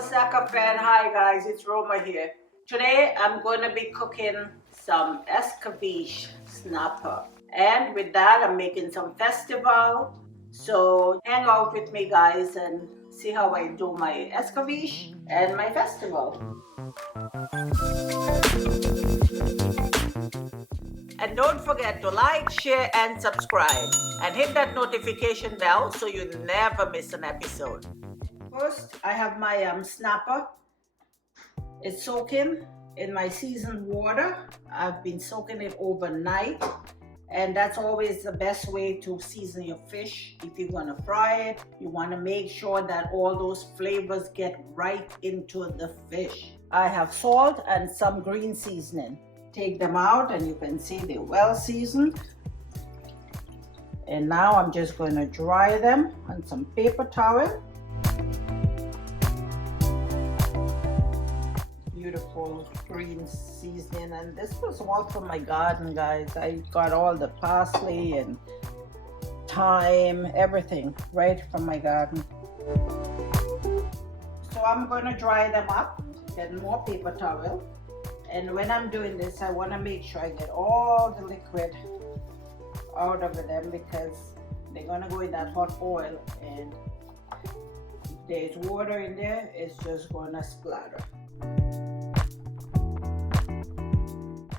SakaFete. Hi guys, it's Roma here. Today I'm going to be cooking some Escovitch snapper, and with that I'm making some festival. So hang out with me guys and see how I do my Escovitch and my festival. And don't forget to like, share and subscribe and hit that notification bell so you never miss an episode. First, I have my snapper. It's soaking in my seasoned water. I've been soaking it overnight, and that's always the best way to season your fish. If you're gonna fry it, you wanna make sure that all those flavors get right into the fish. I have salt and some green seasoning. Take them out and you can see they're well seasoned. And now I'm just going to dry them on some paper towel. Beautiful green seasoning, and this was all from my garden, guys. I got all the parsley and thyme, everything right from my garden. So I'm going to dry them up, get more paper towel. And when I'm doing this, I want to make sure I get all the liquid out of them, because they're going to go in that hot oil, and if there's water in there, it's just going to splatter.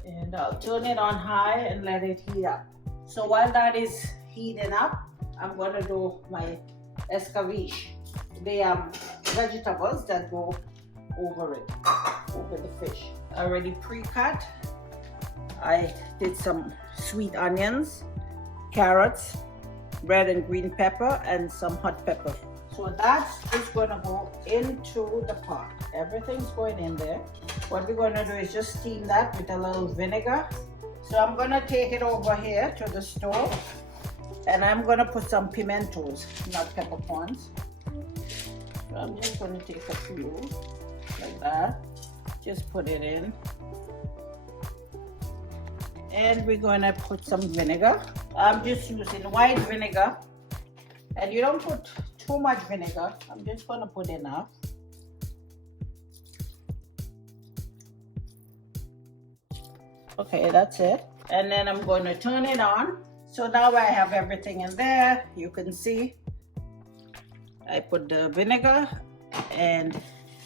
And I'll turn it on high and let it heat up. So while that is heating up, I'm going to do my Escovitch. They are vegetables that go over it, over the fish. Already pre-cut. I did some sweet onions, carrots, red and green pepper, and some hot pepper. So that's just gonna go into the pot. Everything's going in there. What we're gonna do is just steam that with a little vinegar. So I'm gonna take it over here to the stove, and I'm gonna put some pimentos, not peppercorns. So I'm just gonna take a few like that. Just put it in, and we're going to put some vinegar. I'm just using white vinegar, and you don't put too much vinegar. I'm just going to put enough. Okay, that's it. And then I'm going to turn it on. So now I have everything in there. You can see I put the vinegar and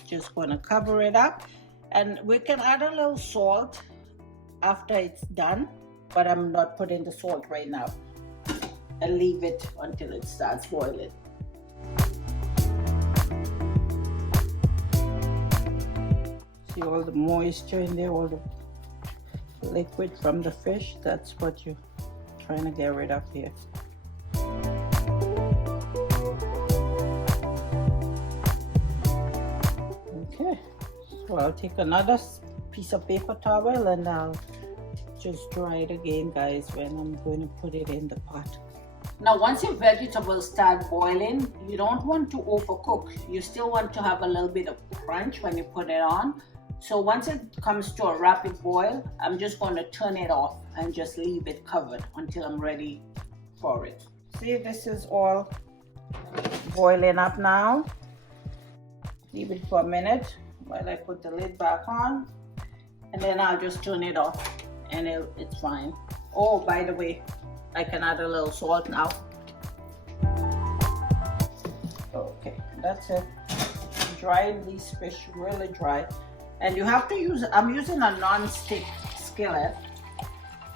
just going to cover it up. And we can add a little salt after it's done, but I'm not putting the salt right now. And leave it until it starts boiling. See all the moisture in there, all the liquid from the fish. That's what you're trying to get rid of here. Okay. So I'll take another piece of paper towel and I'll just dry it again, guys, when I'm going to put it in the pot. Now once your vegetables start boiling, you don't want to overcook. You still want to have a little bit of crunch when you put it on. So once it comes to a rapid boil, I'm just going to turn it off and just leave it covered until I'm ready for it. See, this is all boiling up now. Leave it for a minute while I put the lid back on, and then I'll just turn it off and it's fine. Oh, by the way, I can add a little salt now. Okay, that's it. Drying these fish really dry. And you have to use, I'm using a non-stick skillet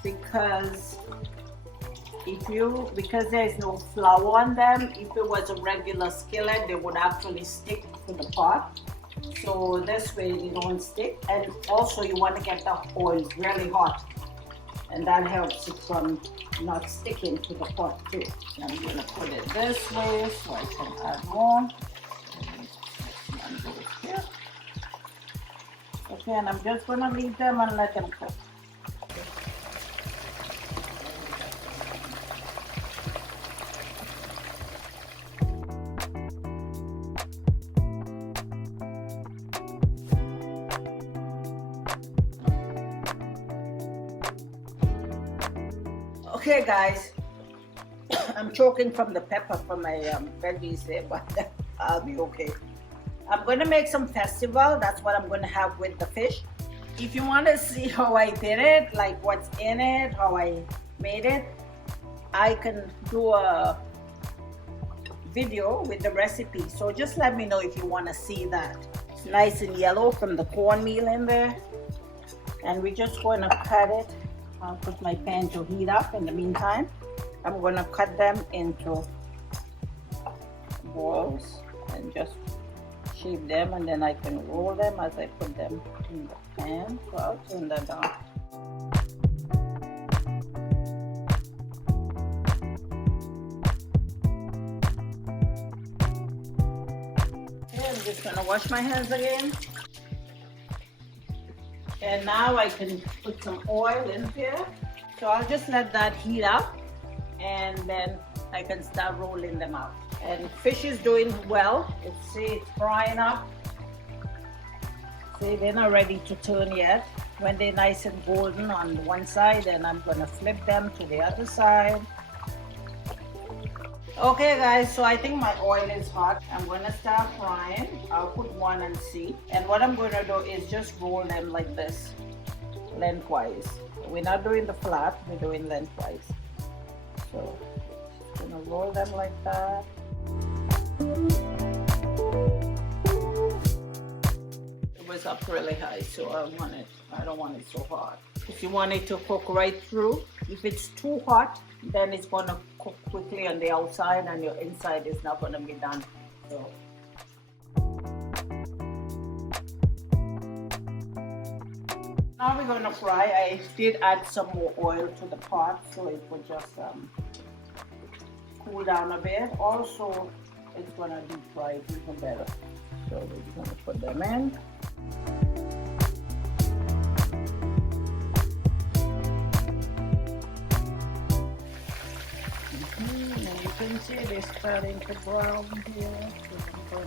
because there is no flour on them. If it was a regular skillet, they would actually stick to the pot. So this way they don't stick, and also you want to get the oil really hot, and that helps it from not sticking to the pot too. I'm going to put it this way so I can add more. Here. Okay, and I'm just going to leave them and let them cook. Okay guys, I'm choking from the pepper from my veggies there, but I'll be okay. I'm going to make some festival. That's what I'm going to have with the fish. If you want to see how I did it, like what's in it, how I made it, I can do a video with the recipe. So just let me know if you want to see that. It's nice and yellow from the cornmeal in there. And we're just going to cut it. I'll put my pan to heat up in the meantime. I'm going to cut them into balls and just shape them, and then I can roll them as I put them in the pan. So I'll turn that on. Okay, I'm just going to wash my hands again. And now I can put some oil in here. So I'll just let that heat up, and then I can start rolling them out. And fish is doing well. It's frying up. See, they're not ready to turn yet. When they're nice and golden on one side, then I'm gonna flip them to the other side. Okay guys, so I think my oil is hot. I'm gonna start frying. I'll put one and see. And what I'm gonna do is just roll them like this, lengthwise. We're not doing the flat, we're doing lengthwise. So, just gonna roll them like that. It was up really high, so I don't want it so hot. If you want it to cook right through, if it's too hot, then it's gonna cook quickly on the outside and your inside is not gonna be done. So. Now we're gonna fry. I did add some more oil to the pot so it would just cool down a bit. Also, it's gonna deep fry it even better. So we're gonna put them in. And you can see they're starting to brown here. So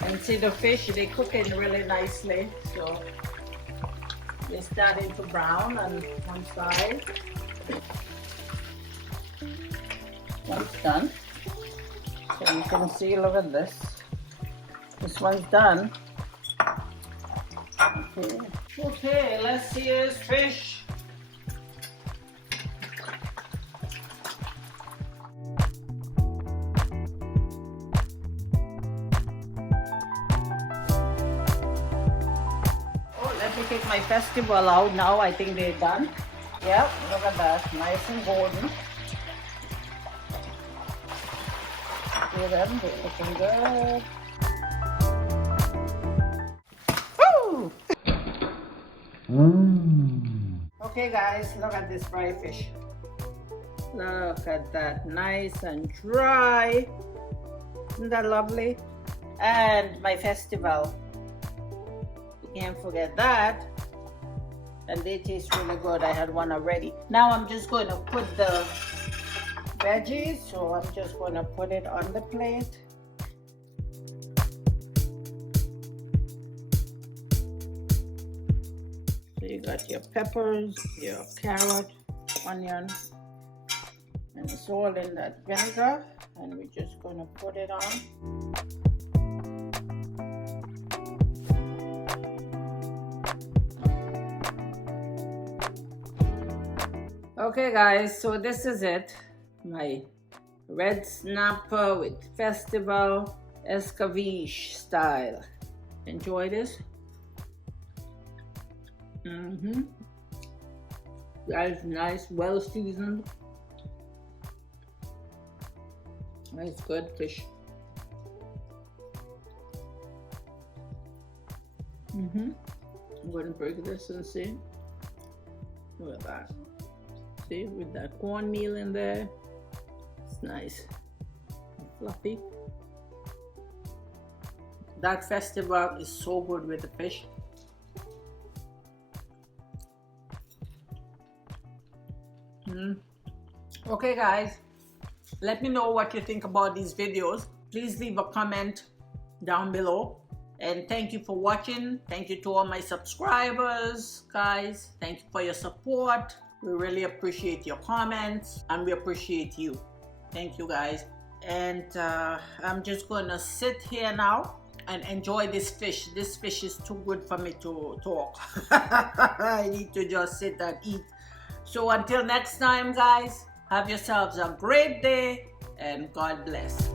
I'm gonna see the fish, they're cooking really nicely, so they're starting to brown on one side. One's done. So you can see, look at this. This one's done. Okay, okay, let's see this fish. Take my festival out now. I think they're done. Yep, look at that, nice and golden. See them, they're looking good. Woo! Okay guys, look at this fried fish. Look at that, nice and dry. Isn't that lovely? And my festival. Can't forget that. And they taste really good. I had one already. Now I'm just going to put the veggies. So I'm just going to put it on the plate. So you got your peppers, your carrot, onion, and it's all in that vinegar. And we're just going to put it on. Okay guys, so this is it. My red snapper with festival Escovitch style. Enjoy this. That is nice, well seasoned. It's good fish. I'm going to break this and see. Look at that. See, with that cornmeal in there. It's nice. Fluffy. That festival is so good with the fish. Okay guys, let me know what you think about these videos. Please leave a comment down below And thank you for watching. Thank you to all my subscribers, guys. Thank you for your support. We really appreciate your comments, and we appreciate you. Thank you, guys. And I'm just gonna sit here now and enjoy this fish. This fish is too good for me to talk. I need to just sit and eat. So until next time, guys, have yourselves a great day and God bless.